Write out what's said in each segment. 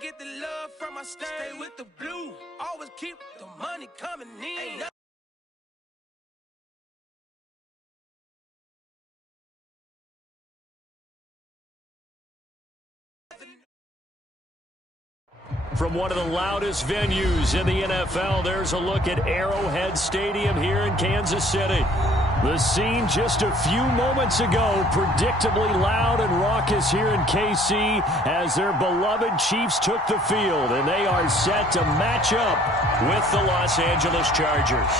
get the love from my stain. Stay with the blue, always keep the money coming in. From one of the loudest venues in the NFL, there's a look at Arrowhead Stadium here in Kansas City. The scene just a few moments ago, predictably loud and raucous here in KC as their beloved Chiefs took the field, and they are set to match up with the Los Angeles Chargers.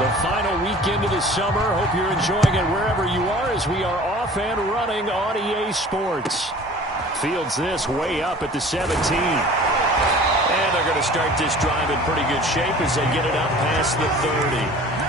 The final weekend of the summer. Hope you're enjoying it wherever you are as we are off and running on EA Sports. Fields this way up at the 17. And they're going to start this drive in pretty good shape as they get it up past the 30.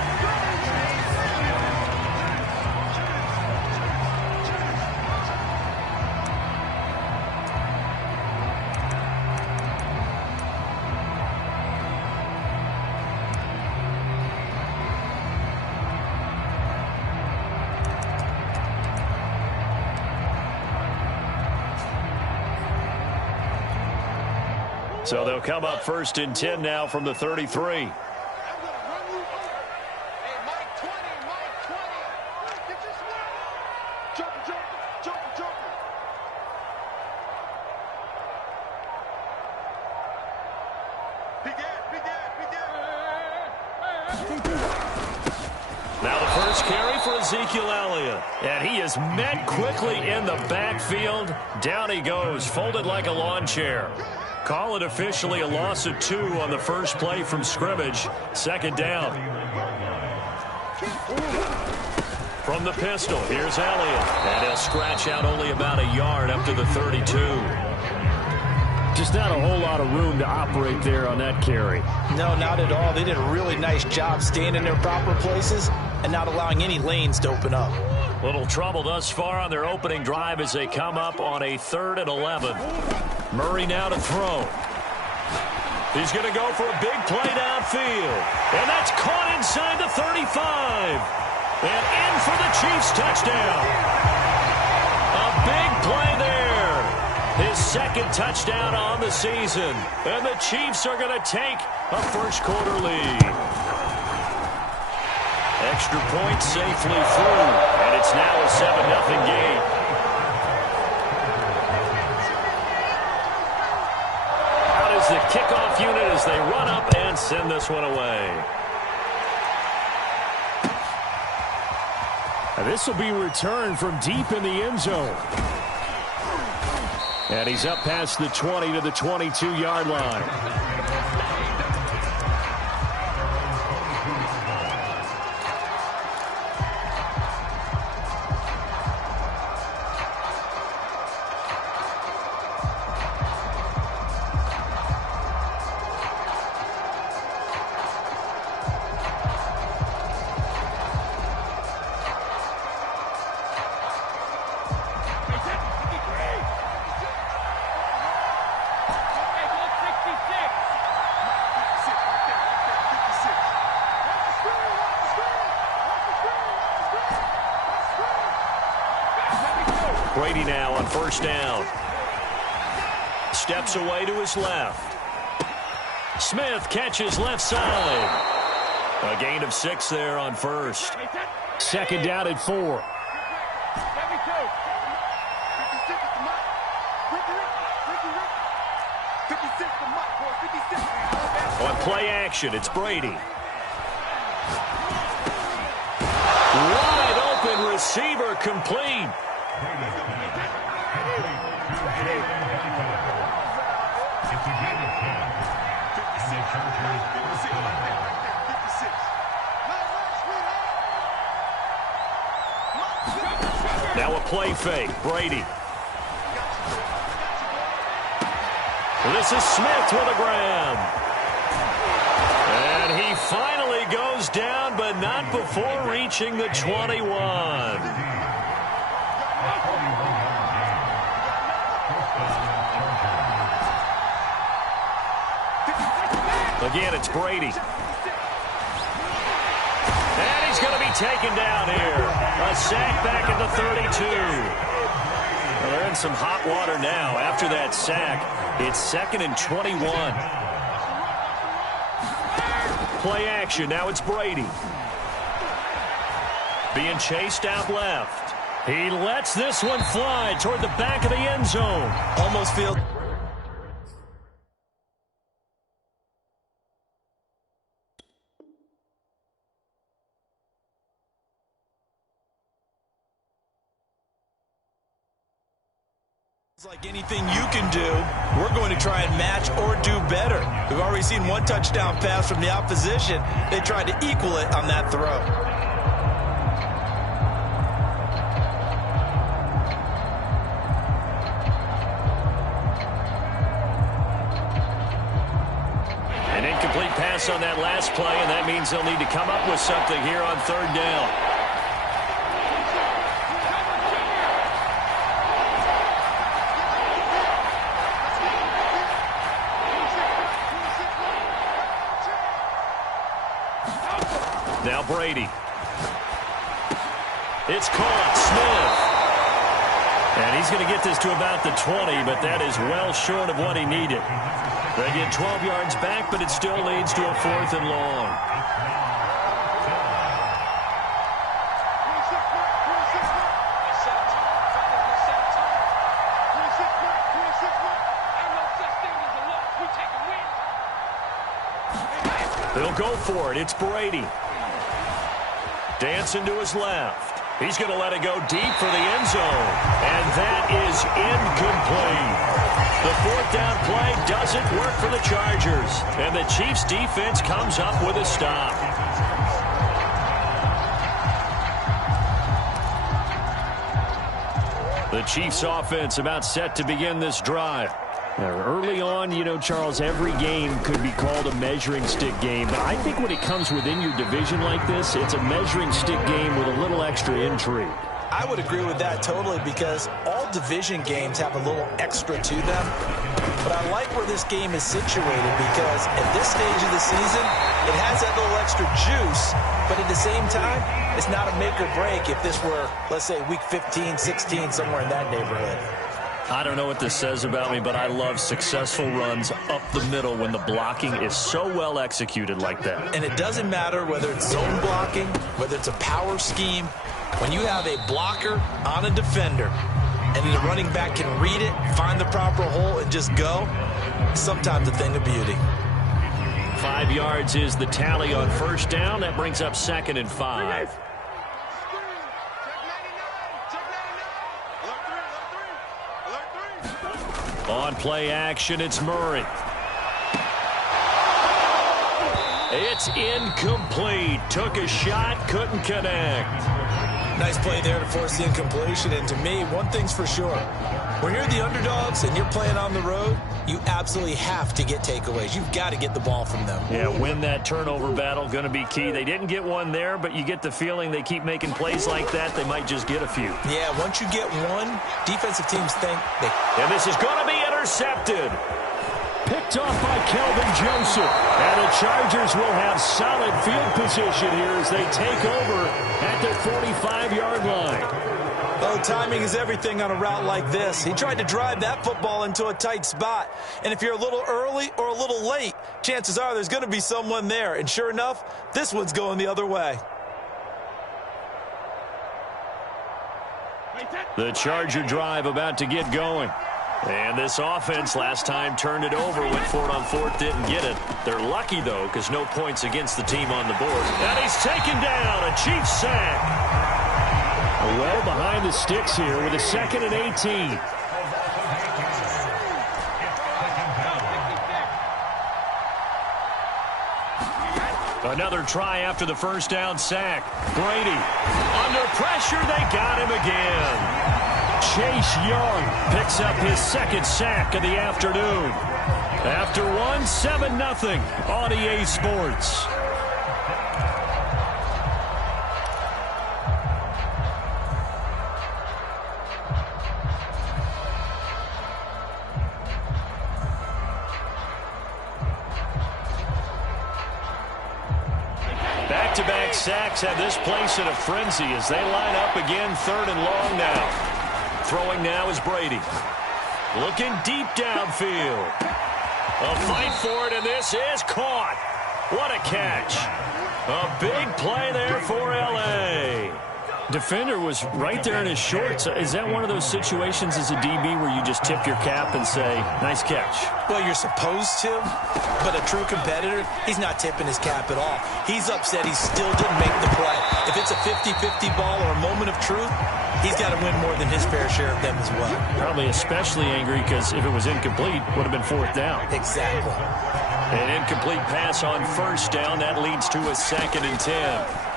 So they'll come up 1st and 10 now from the 33. Now the first carry for Ezekiel Elliott. And he is met quickly in the backfield. Down he goes, folded like a lawn chair. Call it officially a loss of 2 on the first play from scrimmage. 2nd down. From the pistol, here's Elliott. And he'll scratch out only about a yard up to the 32. Just not a whole lot of room to operate there on that carry. No, not at all. They did a really nice job staying in their proper places and not allowing any lanes to open up. Little trouble thus far on their opening drive as they come up on a 3rd and 11. Murray now to throw. He's going to go for a big play downfield. And that's caught inside the 35. And in for the Chiefs touchdown. A big play there. His 2nd touchdown on the season. And the Chiefs are going to take a first-quarter lead. Extra point safely through. And it's now a 7-0 game. The kickoff unit as they run up and send this one away. And this will be returned from deep in the end zone. And he's up past the 20 to the 22-yard line. Brady now on 1st down. Steps away to his left. Smith catches left side. A gain of 6 there on 1st. 2nd down at 4. On play action, it's Brady. Wide open receiver complete. Now a play fake. Brady. This is Smith with a grab. And he finally goes down, but not before reaching the 21. Again, it's Brady. he's going to be taken down here. A sack back at the 32. Well, they're in some hot water now. After that sack, it's 2nd and 21. Play action. Now it's Brady. Being chased out left. He lets this one fly toward the back of the end zone. Almost feel... like anything you can do, we're going to try and match or do better. We've already seen one touchdown pass from the opposition. They tried to equal it on that throw. An incomplete pass on that last play, and that means they'll need to come up with something here on 3rd down. Now Brady. It's caught. Smith. And he's going to get this to about the 20, but that is well short of what he needed. They get 12 yards back, but it still leads to a 4th and long. They'll go for it. It's Brady. Dancing to his left. He's going to let it go deep for the end zone. And that is incomplete. The 4th down play doesn't work for the Chargers. And the Chiefs defense comes up with a stop. The Chiefs offense about set to begin this drive. Early on, you know, Charles, every game could be called a measuring stick game. But I think when it comes within your division like this, it's a measuring stick game with a little extra intrigue. I would agree with that totally because all division games have a little extra to them. But I like where this game is situated because at this stage of the season, it has that little extra juice. But at the same time, it's not a make or break if this were, let's say, week 15, 16, somewhere in that neighborhood. I don't know what this says about me, but I love successful runs up the middle when the blocking is so well executed like that. And it doesn't matter whether it's zone blocking, whether it's a power scheme. When you have a blocker on a defender and the running back can read it, find the proper hole, and just go, sometimes a thing of beauty. 5 yards is the tally on 1st down. That brings up 2nd and 5. On play action, it's Murray. It's incomplete. Took a shot, couldn't connect. Nice play there to force the incompletion. And to me, one thing's for sure. When you're the underdogs and you're playing on the road, you absolutely have to get takeaways. You've got to get the ball from them. Yeah, win that turnover battle, going to be key. They didn't get one there, but you get the feeling they keep making plays like that, they might just get a few. Yeah, once you get one, defensive teams think they... And this is going to be intercepted. Picked off by Kelvin Joseph. And the Chargers will have solid field position here as they take over at their 45-yard line. Oh, timing is everything on a route like this. He tried to drive that football into a tight spot. And if you're a little early or a little late, chances are there's going to be someone there. And sure enough, this one's going the other way. The Charger drive about to get going. And this offense last time turned it over, went for it on 4th, didn't get it. They're lucky, though, because no points against the team on the board. And he's taken down, a Chiefs sack. Well behind the sticks here with a 2nd and 18. Another try after the 1st down sack. Brady under pressure, they got him again. Chase Young picks up his 2nd sack of the afternoon. After one, 7-0 on EA Sports. Back Back-to-back sacks have this place in a frenzy as they line up again 3rd and long now. Throwing now is Brady. Looking deep downfield. A fight for it, and this is caught. What a catch. A big play there for L.A. Defender was right there in his shorts. Is that one of those situations as a DB where you just tip your cap and say, nice catch? Well, you're supposed to, but a true competitor, he's not tipping his cap at all. He's upset he still didn't make the play. If it's a 50-50 ball or a moment of truth, he's got to win more than his fair share of them as well. Probably especially angry because if it was incomplete, it would have been 4th down. Exactly. An incomplete pass on 1st down. That leads to a 2nd and 10.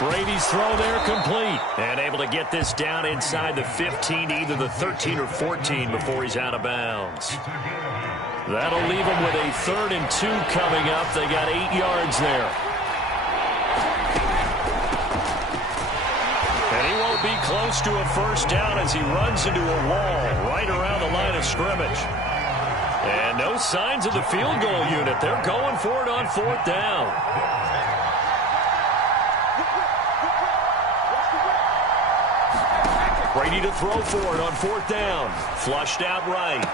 Brady's throw there complete. And able to get this down inside the 15, either the 13 or 14 before he's out of bounds. That'll leave him with a 3rd and 2 coming up. They got 8 yards there. And he won't be close to a 1st down as he runs into a wall right around the line of scrimmage. And no signs of the field goal unit. They're going for it on 4th down. Brady to throw for it on 4th down. Flushed out right.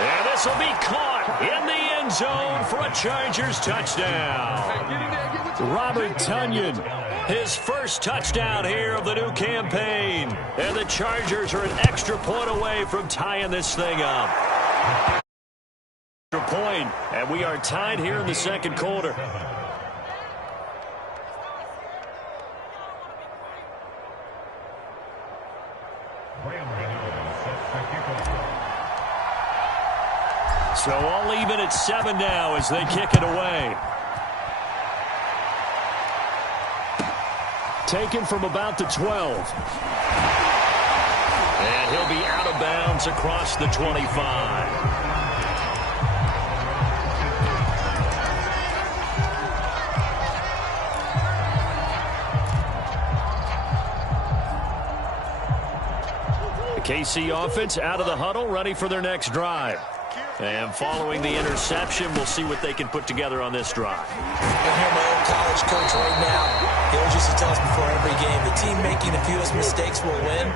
And this will be caught in the end zone for a Chargers touchdown. Robert Tonyan, his first touchdown here of the new campaign. And the Chargers are an extra point away from tying this thing up. Extra point, and we are tied here in the 2nd quarter. So all even at 7 now as they kick it away. Taken from about the 12. And he'll be out of bounds across the 25. KC offense out of the huddle, ready for their next drive. And following the interception, we'll see what they can put together on this drive. I hear my old college coach right now. He always used to tell us before every game, the team making the fewest mistakes will win.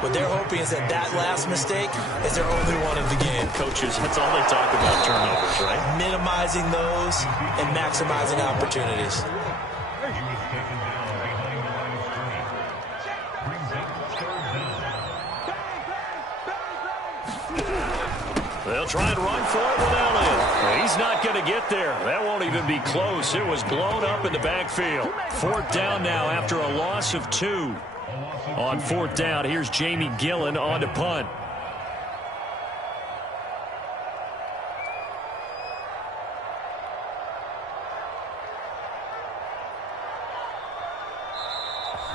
What they're hoping is that last mistake is their only one of the game. Coaches, that's all they talk about, turnovers, right? Minimizing those and maximizing opportunities. They'll try and run for it with Elliott. He's not going to get there. That won't even be close. It was blown up in the backfield. 4th down now after a loss of 2. On 4th down, here's Jamie Gillen on to punt.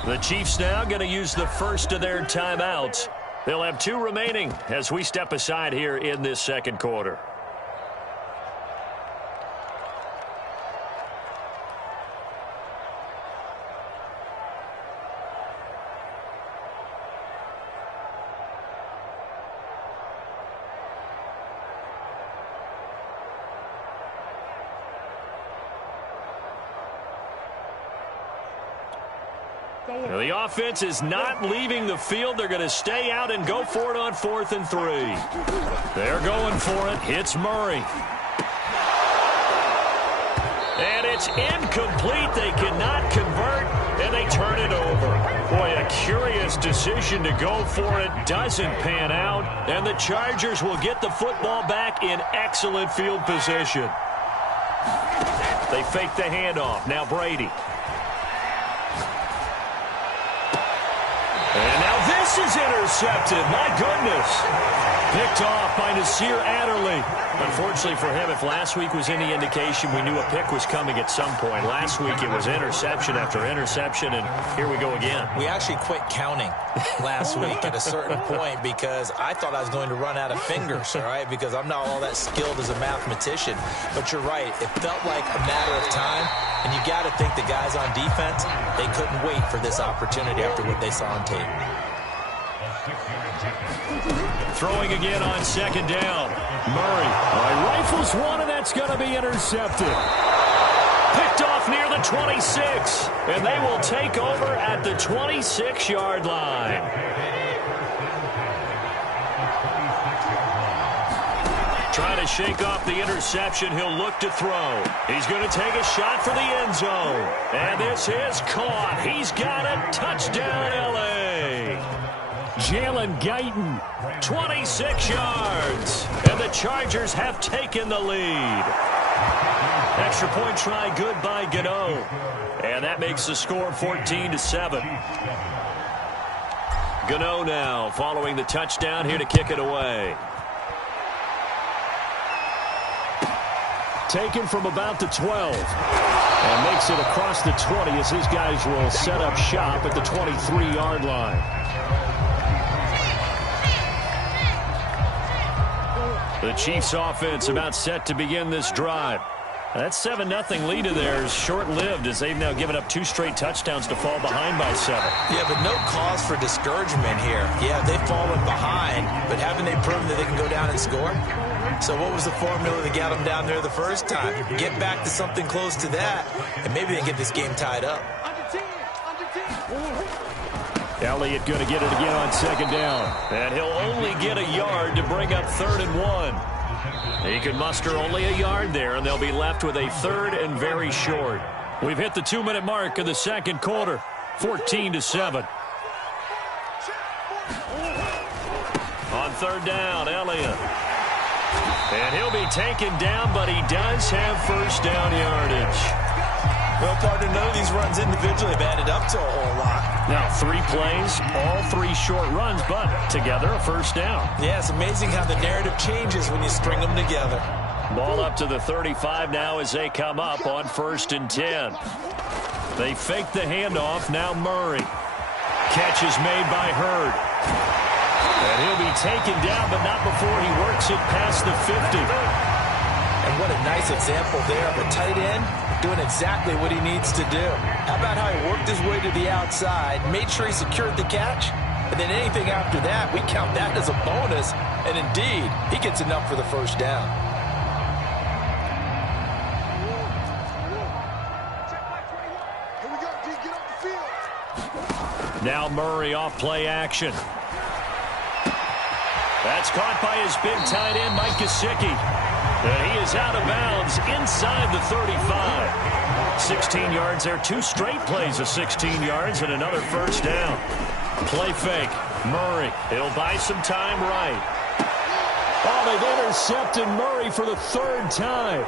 The Chiefs now going to use the first of their timeouts. They'll have 2 remaining as we step aside here in this 2nd quarter. Now the offense is not leaving the field. They're going to stay out and go for it on 4th and 3. They're going for it. It's Murray. And it's incomplete. They cannot convert, and they turn it over. Boy, a curious decision to go for it. Doesn't pan out, and the Chargers will get the football back in excellent field position. They fake the handoff. Now Brady. And now this is intercepted. My goodness. Picked off by Nasir Adderley. Unfortunately for him, if last week was any indication, we knew a pick was coming at some point. Last week it was interception after interception, and here we go again. We actually quit counting last week at a certain point because I thought I was going to run out of fingers, all right, because I'm not all that skilled as a mathematician. But you're right. It felt like a matter of time, and you got to think the guys on defense, they couldn't wait for this opportunity after what they saw on tape. Throwing again on 2nd down. Murray rifles one, and that's going to be intercepted. Picked off near the 26. And they will take over at the 26-yard line. Trying to shake off the interception. He'll look to throw. He's going to take a shot for the end zone. And this is caught. He's got it. Touchdown, L.A. Jalen Guyton, 26 yards. And the Chargers have taken the lead. Extra point try good by Gano. And that makes the score 14-7. Gano now following the touchdown here to kick it away. Taken from about the 12. And makes it across the 20 as his guys will set up shop at the 23-yard line. The Chiefs offense about set to begin this drive. That 7-0 lead of theirs short-lived as they've now given up 2 straight touchdowns to fall behind by 7. Yeah, but no cause for discouragement here. Yeah, they've fallen behind, but haven't they proven that they can go down and score? So what was the formula that got them down there the first time? Get back to something close to that, and maybe they get this game tied up. Elliott going to get it again on second down. And he'll only get a yard to bring up 3rd and 1. He can muster only a yard there, and they'll be left with a 3rd and very short. We've hit the 2-minute mark of the second quarter, 14-7. On 3rd down, Elliott. And he'll be taken down, but he does have first down yardage. Well, partner, none of these runs individually have added up to a whole lot. Now, 3 plays, all 3 short runs, but together a first down. Yeah, it's amazing how the narrative changes when you string them together. Ball up to the 35 now as they come up on 1st and 10. They fake the handoff. Now Murray. Catch is made by Hurd. And he'll be taken down, but not before he works it past the 50. And what a nice example there of a tight end doing exactly what he needs to do. How about how he worked his way to the outside, made sure he secured the catch, and then anything after that, we count that as a bonus. And indeed, he gets enough for the first down. Now Murray off play action. That's caught by his big tight end, Mike Gesicki. And he is out of bounds inside the 35. 16 yards there. 2 straight plays of 16 yards and another first down. Play fake. Murray. He'll buy some time right. Oh, they've intercepted Murray for the 3rd time.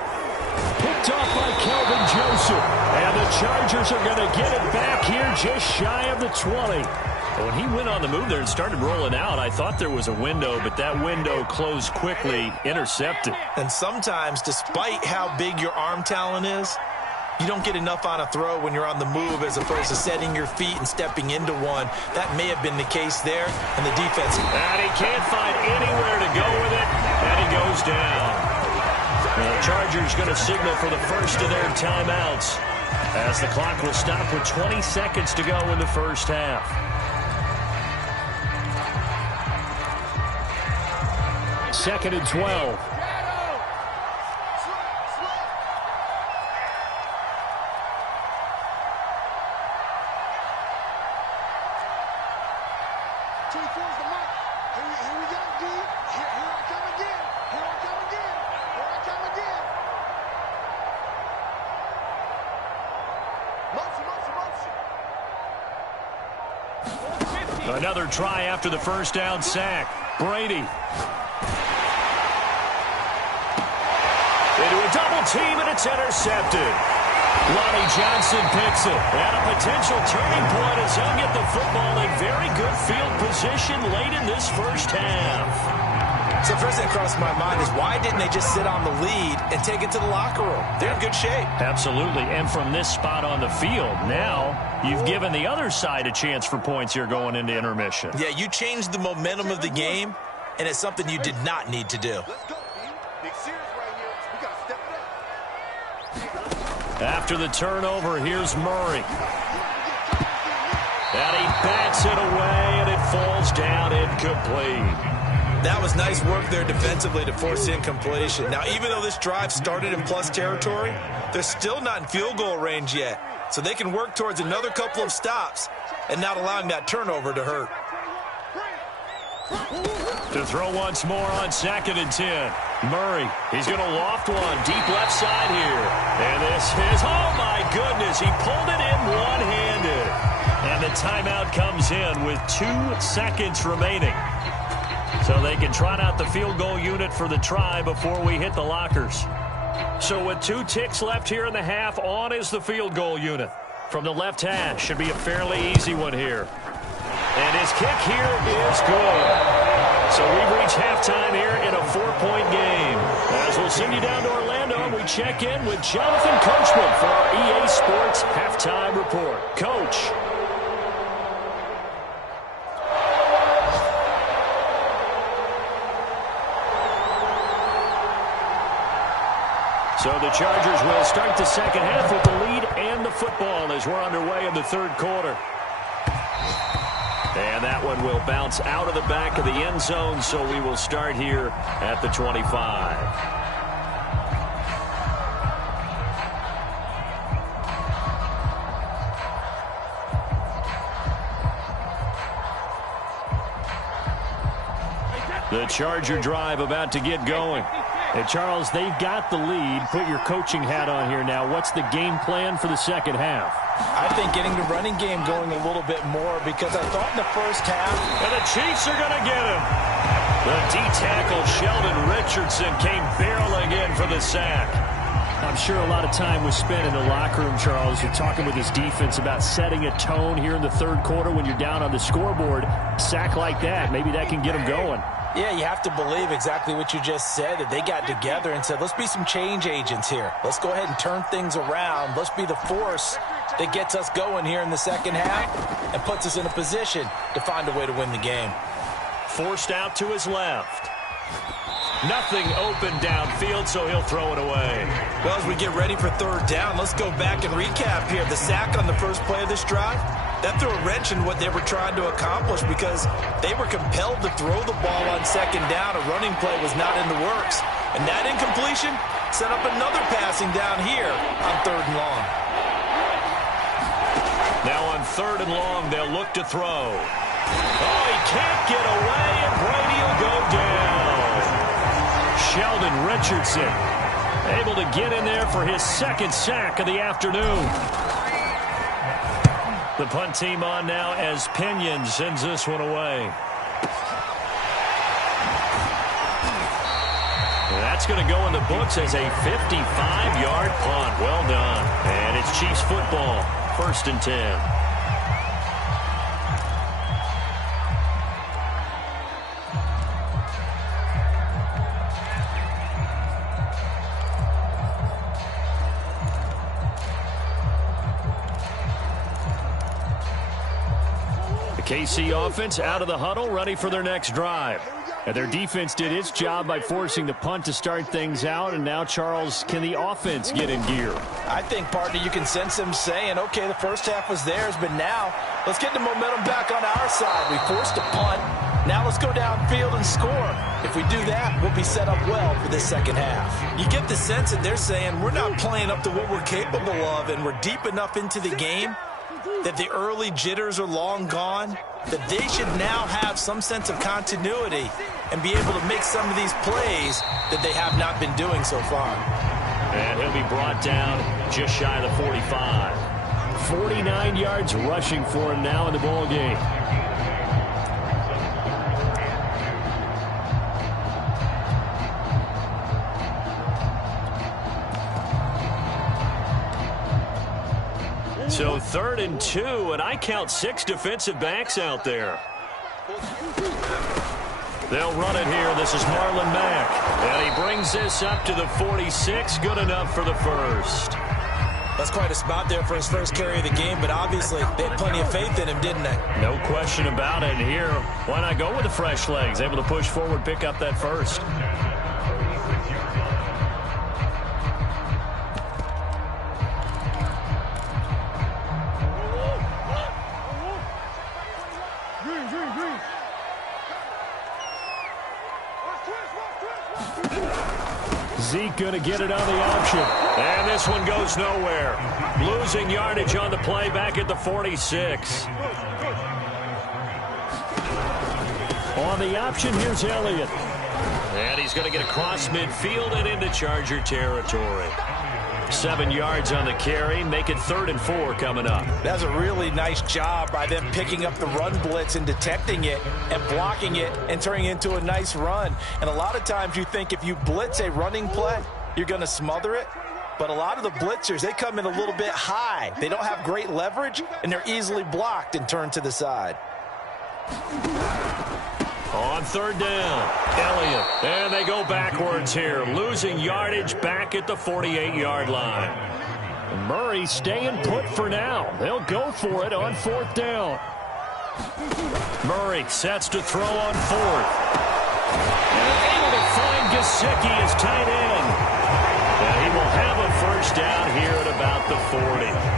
Picked off by Kelvin Joseph. And the Chargers are going to get it back here just shy of the 20. When he went on the move there and started rolling out, I thought there was a window, but that window closed quickly, intercepted. And sometimes, despite how big your arm talent is, you don't get enough on a throw when you're on the move as opposed to setting your feet and stepping into one. That may have been the case there, and the defense. And he can't find anywhere to go with it, and he goes down. The Chargers going to signal for the first of their timeouts as the clock will stop with 20 seconds to go in the first half. Second and 12. Another try after the first down sack. Brady. Into a double team, and it's intercepted. Lonnie Johnson picks it. And a potential turning point as he'll get the football in very good field position late in this first half. So first thing that crossed my mind is why didn't they just sit on the lead and take it to the locker room? They're in good shape. Absolutely. And from this spot on the field, now you've given the other side a chance for points here going into intermission. Yeah, you changed the momentum of the game, and it's something you did not need to do. After the turnover, here's Murray. And he bats it away, and it falls down incomplete. That was nice work there defensively to force the incompletion. Now, even though this drive started in plus territory, they're still not in field goal range yet. So they can work towards another couple of stops and not allowing that turnover to hurt. To throw once more on 2nd and 10. Murray, he's going to loft one deep left side here. And this is, oh my goodness, he pulled it in one-handed. And the timeout comes in with 2 seconds remaining. So they can trot out the field goal unit for the try before we hit the lockers. So with 2 ticks left here in the half, on is the field goal unit. From the left hash, should be a fairly easy one here. And his kick here is good. So we've reached halftime here in a 4-point game. As we'll send you down to Orlando, we check in with Jonathan Coachman for our EA Sports Halftime Report. Coach. So the Chargers will start the second half with the lead and the football as we're underway in the 3rd quarter. And that one will bounce out of the back of the end zone, so we will start here at the 25. The Charger drive about to get going. Hey, Charles, they've got the lead. Put your coaching hat on here now. What's the game plan for the second half? I think getting the running game going a little bit more because I thought in the first half. And the Chiefs are going to get him. The D-tackle Sheldon Richardson came barreling in for the sack. I'm sure a lot of time was spent in the locker room, Charles. You're talking with his defense about setting a tone here in the 3rd quarter when you're down on the scoreboard. Sack like that, maybe that can get them going. Yeah, you have to believe exactly what you just said, that they got together and said, let's be some change agents here. Let's go ahead and turn things around. Let's be the force that gets us going here in the second half and puts us in a position to find a way to win the game. Forced out to his left. Nothing open downfield, so he'll throw it away. Well, as we get ready for 3rd down, let's go back and recap here. The sack on the first play of this drive, that threw a wrench in what they were trying to accomplish because they were compelled to throw the ball on 2nd down. A running play was not in the works. And that incompletion set up another passing down here on 3rd and long. Now on 3rd and long, they'll look to throw. Oh, he can't get away, and Brady will go down. Sheldon Richardson able to get in there for his 2nd sack of the afternoon. The punt team on now as Pinion sends this one away. That's going to go in the books as a 55-yard punt. Well done. And it's Chiefs football, 1st and 10. KC offense out of the huddle, ready for their next drive. And their defense did its job by forcing the punt to start things out. And now, Charles, can the offense get in gear? I think, partner, you can sense them saying, okay, the first half was theirs, but now let's get the momentum back on our side. We forced a punt. Now let's go downfield and score. If we do that, we'll be set up well for this second half. You get the sense that they're saying we're not playing up to what we're capable of, and we're deep enough into the game that the early jitters are long gone, that they should now have some sense of continuity and be able to make some of these plays that they have not been doing so far. And he'll be brought down just shy of the 45. 49 yards rushing for him now in the ball game. So 3rd and 2, and I count 6 defensive backs out there. They'll run it here. This is Marlon Mack. And he brings this up to the 46. Good enough for the first. That's quite a spot there for his first carry of the game, but obviously they had plenty of faith in him, didn't they? No question about it. And here, why not go with the fresh legs? Able to push forward, pick up that first. Zeke going to get it on the option. And this one goes nowhere. Losing yardage on the play back at the 46. On the option, here's Elliott. And he's going to get across midfield and into Charger territory. 7 yards on the carry. Make it 3rd and 4 coming up. That's a really nice job by them picking up the run blitz and detecting it and blocking it and turning it into a nice run. And a lot of times you think if you blitz a running play, you're going to smother it. But a lot of the blitzers, they come in a little bit high. They don't have great leverage, and they're easily blocked and turned to the side. On 3rd down, Elliott. And they go backwards here, losing yardage back at the 48-yard line. Murray staying put for now. They'll go for it on 4th down. Murray sets to throw on 4th. And able to find Gesicki as tight end. And he will have a 1st down here at about the 40.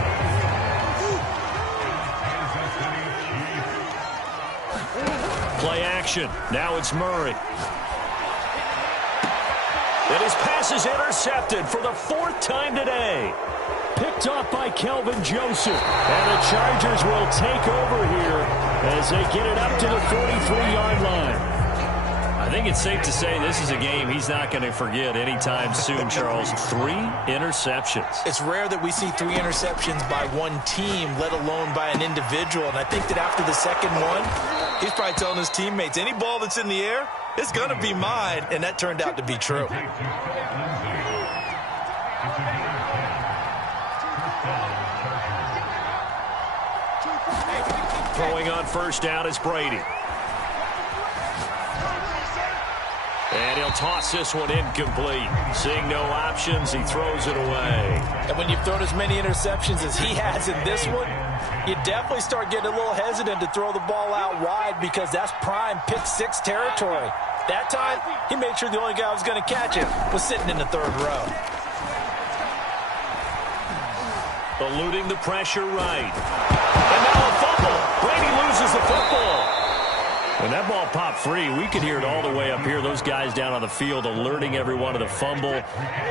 Play action. Now it's Murray. And his pass is intercepted for the 4th time today. Picked off by Kelvin Joseph. And the Chargers will take over here as they get it up to the 43-yard line. I think it's safe to say this is a game he's not going to forget anytime soon, Charles. 3 interceptions. It's rare that we see 3 interceptions by one team, let alone by an individual. And I think that after the second one, he's probably telling his teammates, any ball that's in the air, it's going to be mine. And that turned out to be true. Throwing on 1st down is Brady. And he'll toss this one incomplete. Seeing no options, he throws it away. And when you've thrown as many interceptions as he has in this one, you definitely start getting a little hesitant to throw the ball out wide because that's prime pick 6 territory. That time, he made sure the only guy who was going to catch it was sitting in the 3rd row. Eluding the pressure right. And now a fumble. Brady loses the football. When that ball popped free, we could hear it all the way up here. Those guys down on the field alerting everyone of the fumble.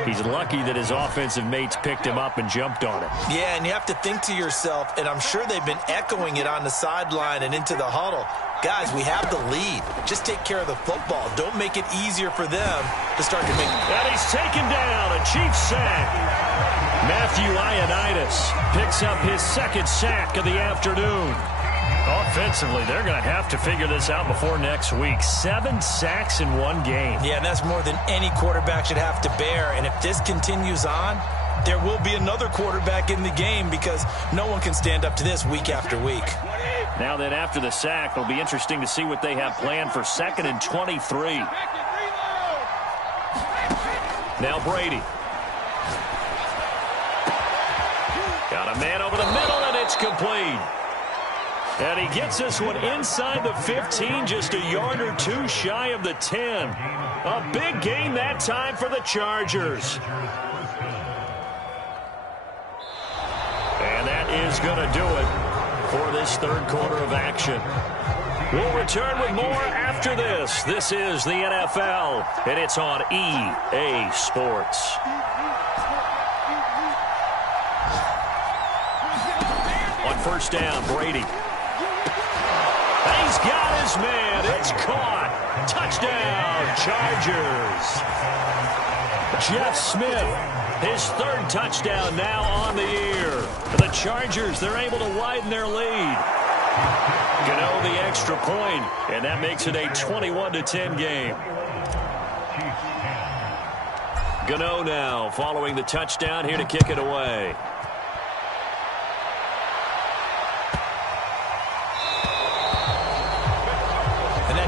He's lucky that his offensive mates picked him up and jumped on it. Yeah, and you have to think to yourself, and I'm sure they've been echoing it on the sideline and into the huddle. Guys, we have the lead. Just take care of the football. Don't make it easier for them to start to make... And he's taken down. A Chiefs sack. Matthew Ioannidis picks up his 2nd sack of the afternoon. Offensively, they're going to have to figure this out before next week. 7 sacks in one game. Yeah, and that's more than any quarterback should have to bear. And if this continues on, there will be another quarterback in the game because no one can stand up to this week after week. Now then, after the sack, it'll be interesting to see what they have planned for 2nd and 23. Now Brady. Got a man over the middle, and it's complete. And he gets this one inside the 15, just a yard or 2 shy of the 10. A big gain that time for the Chargers. And that is going to do it for this 3rd quarter of action. We'll return with more after this. This is the NFL, and it's on EA Sports. On 1st down, Brady. He's got his man. It's caught. Touchdown, Chargers. Jeff Smith, his 3rd touchdown now on the year. The Chargers, they're able to widen their lead. Gano the extra point, and that makes it a 21-10 game. Gano now following the touchdown here to kick it away.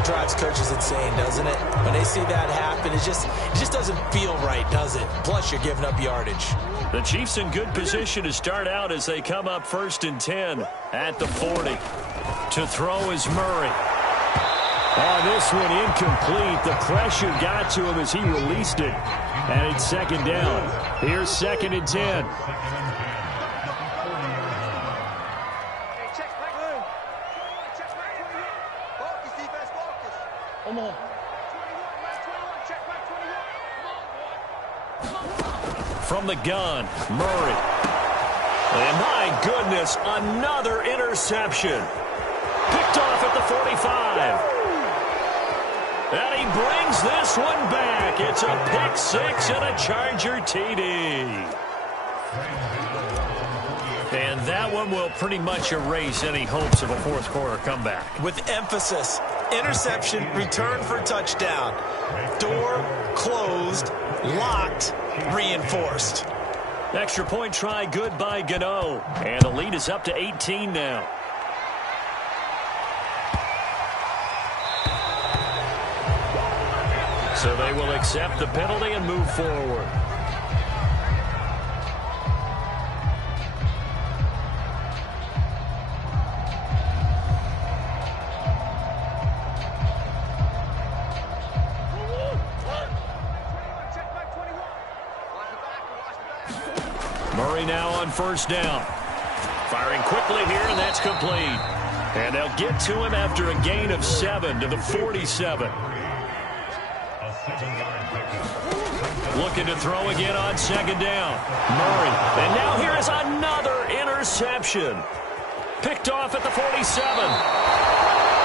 Drives coaches insane, doesn't it? When they see that happen, it just doesn't feel right, does it? Plus, you're giving up yardage. The Chiefs in good position to start out as they come up 1st and 10 at the 40. To throw is Murray. Oh, this one incomplete. The pressure got to him as he released it. And it's 2nd down. Here's 2nd and 10. Come on. from the gun. Murray. And my goodness, another interception. Picked off at the 45. And he brings this one back. It's a pick six and a Charger TD. And that one will pretty much erase any hopes of a fourth quarter comeback. With emphasis, interception, return for touchdown. Door closed, locked, reinforced. Extra point try good by Gano. And the lead is up to 18 now. So they will accept the penalty and move forward. Murray now on first down. Firing quickly here, and that's complete. And they'll get to him after a gain of 7 to the 47. Looking to throw again on second down. Murray. And now here is another interception. Picked off at the 47.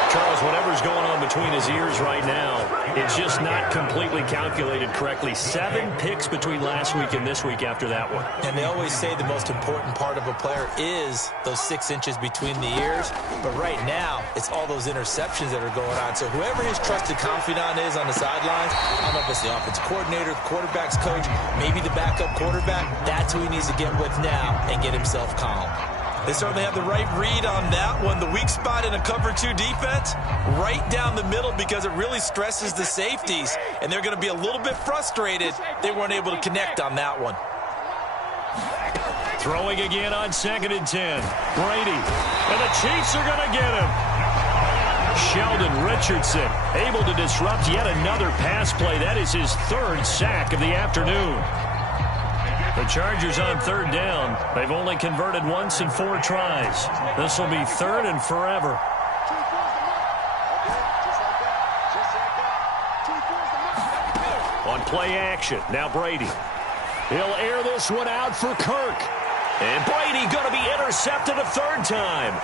Charles, whatever's going on between his ears right now, it's just not completely calculated correctly. 7 picks between last week and this week after that one. And they always say the most important part of a player is those 6 inches between the ears. But right now, it's all those interceptions that are going on. So whoever his trusted confidant is on the sidelines, I don't know if it's the offensive coordinator, the quarterback's coach, maybe the backup quarterback, that's who he needs to get with now and get himself calm. They certainly have the right read on that one. The weak spot in a cover 2 defense, right down the middle because it really stresses the safeties. And they're going to be a little bit frustrated they weren't able to connect on that one. Throwing again on 2nd and 10. Brady. And the Chiefs are going to get him. Sheldon Richardson able to disrupt yet another pass play. That is his 3rd sack of the afternoon. The Chargers on 3rd down. They've only converted once in 4 tries. This will be 3rd and forever. On play action, now Brady. He'll air this one out for Kirk. And Brady going to be intercepted a 3rd time.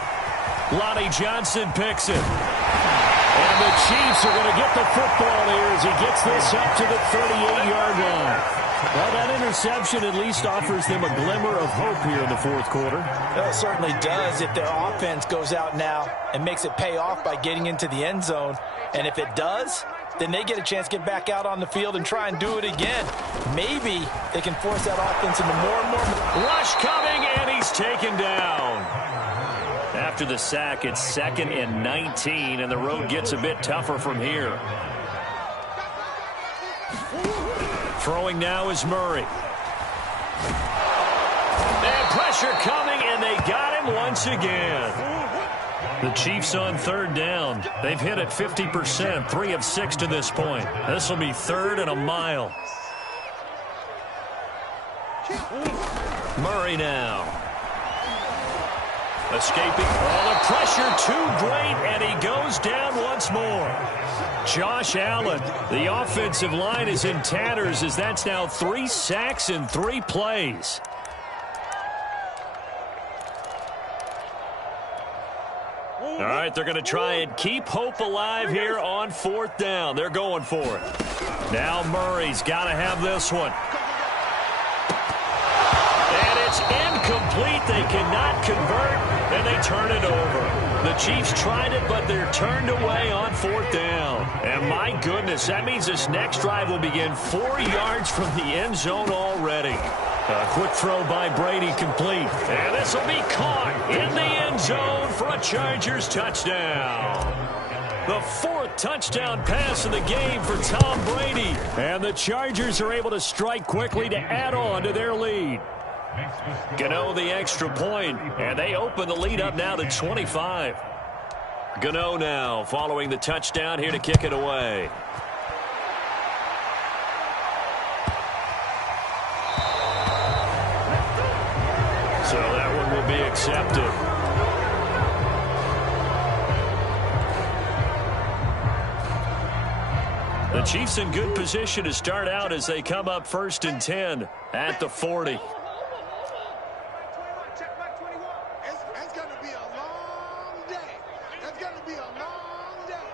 Lonnie Johnson picks it. And the Chiefs are going to get the football here as he gets this up to the 38-yard line. Well, that interception at least offers them a glimmer of hope here in the 4th quarter. Well, it certainly does if their offense goes out now and makes it pay off by getting into the end zone. And if it does, then they get a chance to get back out on the field and try and do it again. Maybe they can force that offense into more and more. Rush coming, and he's taken down. After the sack, it's 2nd and 19, and the road gets a bit tougher from here. Throwing now is Murray. And pressure coming, and they got him once again. The Chiefs on 3rd down. They've hit it 50%, 3 of 6 to this point. This will be 3rd and a mile. Murray now. Escaping. Oh, the pressure too great, and he goes down once more. Josh Allen, the offensive line is in tatters as that's now 3 sacks in 3 plays. All right, they're going to try and keep hope alive here on 4th down. They're going for it. Now Murray's got to have this one. And it's incomplete. They cannot convert, and they turn it over. The Chiefs tried it, but they're turned away on 4th down. And my goodness, that means this next drive will begin 4 yards from the end zone already. A quick throw by Brady complete. And this will be caught in the end zone for a Chargers touchdown. The 4th touchdown pass of the game for Tom Brady. And the Chargers are able to strike quickly to add on to their lead. Gano the extra point, and they open the lead up now to 25. Gano now following the touchdown here to kick it away. So that one will be accepted. The Chiefs in good position to start out as they come up 1st and 10. at the 40. It's going to be a long day. It's going to be a long day.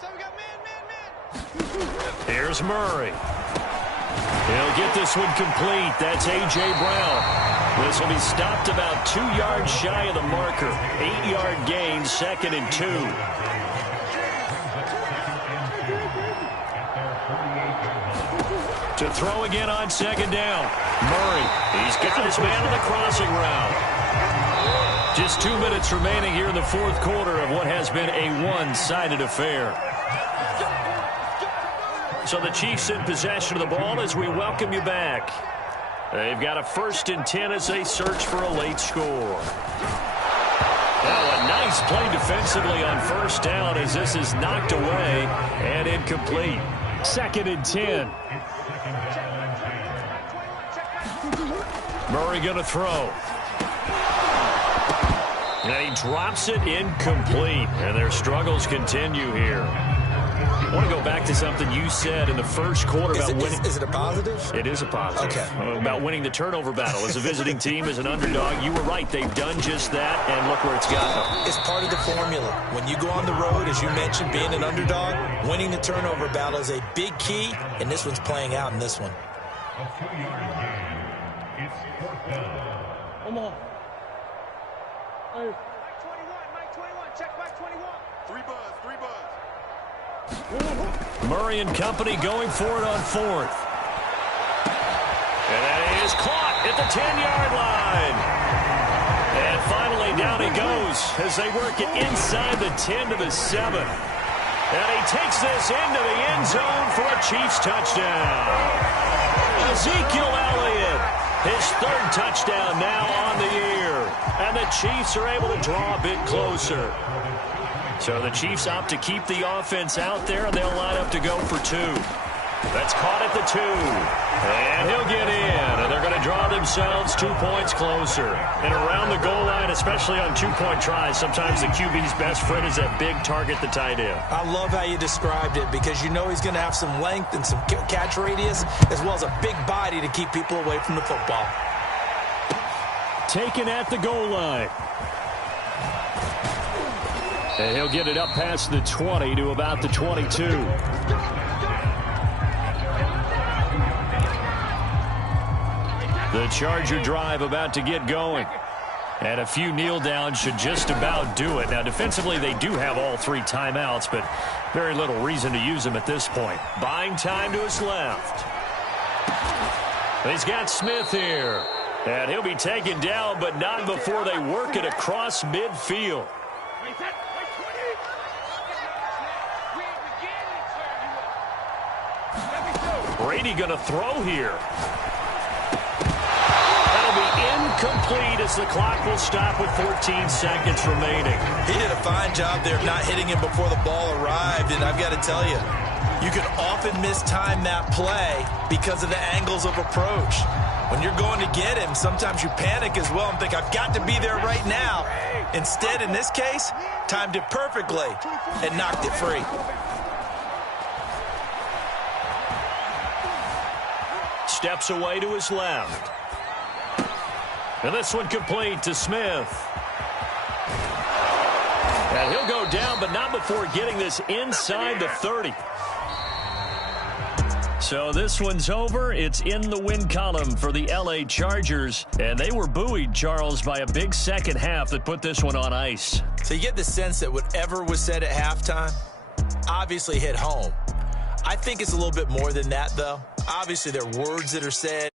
So we got man. Here's Murray. He'll get this one complete. That's A.J. Brown. This will be stopped about 2 yards shy of the marker. 8-yard gain, 2nd and 2. To throw again on 2nd down. Murray, he's got his man on the crossing route. Just 2 minutes remaining here in the 4th quarter of what has been a one-sided affair. So the Chiefs in possession of the ball as we welcome you back. They've got a 1st and 10 as they search for a late score. Now a nice play defensively on 1st down as this is knocked away and incomplete. 2nd and 10. Murray going to throw. And he drops it incomplete. And their struggles continue here. I want to go back to something you said in the 1st quarter about winning. Is it a positive? It is a positive. Okay. About winning the turnover battle. As a visiting team, as an underdog, you were right. They've done just that, and look where it's gotten them. It's part of the formula. When you go on the road, as you mentioned, being an underdog, winning the turnover battle is a big key, and this one's playing out in this one. Come on. Hey. Mike 21, check Mike 21. 3 buzz. Murray and company going for it on 4th. And that is caught at the 10-yard line. And finally down he goes as they work it inside the 10 to the 7. And he takes this into the end zone for a Chiefs touchdown. Ezekiel Elliott, his 3rd touchdown now on the year. And the Chiefs are able to draw a bit closer. So the Chiefs opt to keep the offense out there, and they'll line up to go for 2. That's caught at the 2. And he'll get in, and they're going to draw themselves 2 points closer. And around the goal line, especially on 2-point tries, sometimes the QB's best friend is that big target, the tight end. I love how you described it because you know he's going to have some length and some catch radius as well as a big body to keep people away from the football. Taken at the goal line. And he'll get it up past the 20 to about the 22. The Charger drive about to get going. And a few kneel downs should just about do it. Now, defensively, they do have all 3 timeouts, but very little reason to use them at this point. Buying time to his left. He's got Smith here. And he'll be taken down, but not before they work it across midfield. Brady going to throw here. That'll be incomplete as the clock will stop with 14 seconds remaining. He did a fine job there of not hitting him before the ball arrived, and I've got to tell you, you can often mistime that play because of the angles of approach. When you're going to get him, sometimes you panic as well and think, I've got to be there right now. Instead, in this case, timed it perfectly and knocked it free. Steps away to his left. And this one complete to Smith. And he'll go down, but not before getting this inside the 30. So this one's over. It's in the win column for the L.A. Chargers. And they were buoyed, Charles, by a big second half that put this one on ice. So you get the sense that whatever was said at halftime obviously hit home. I think it's a little bit more than that, though. Obviously, there are words that are said.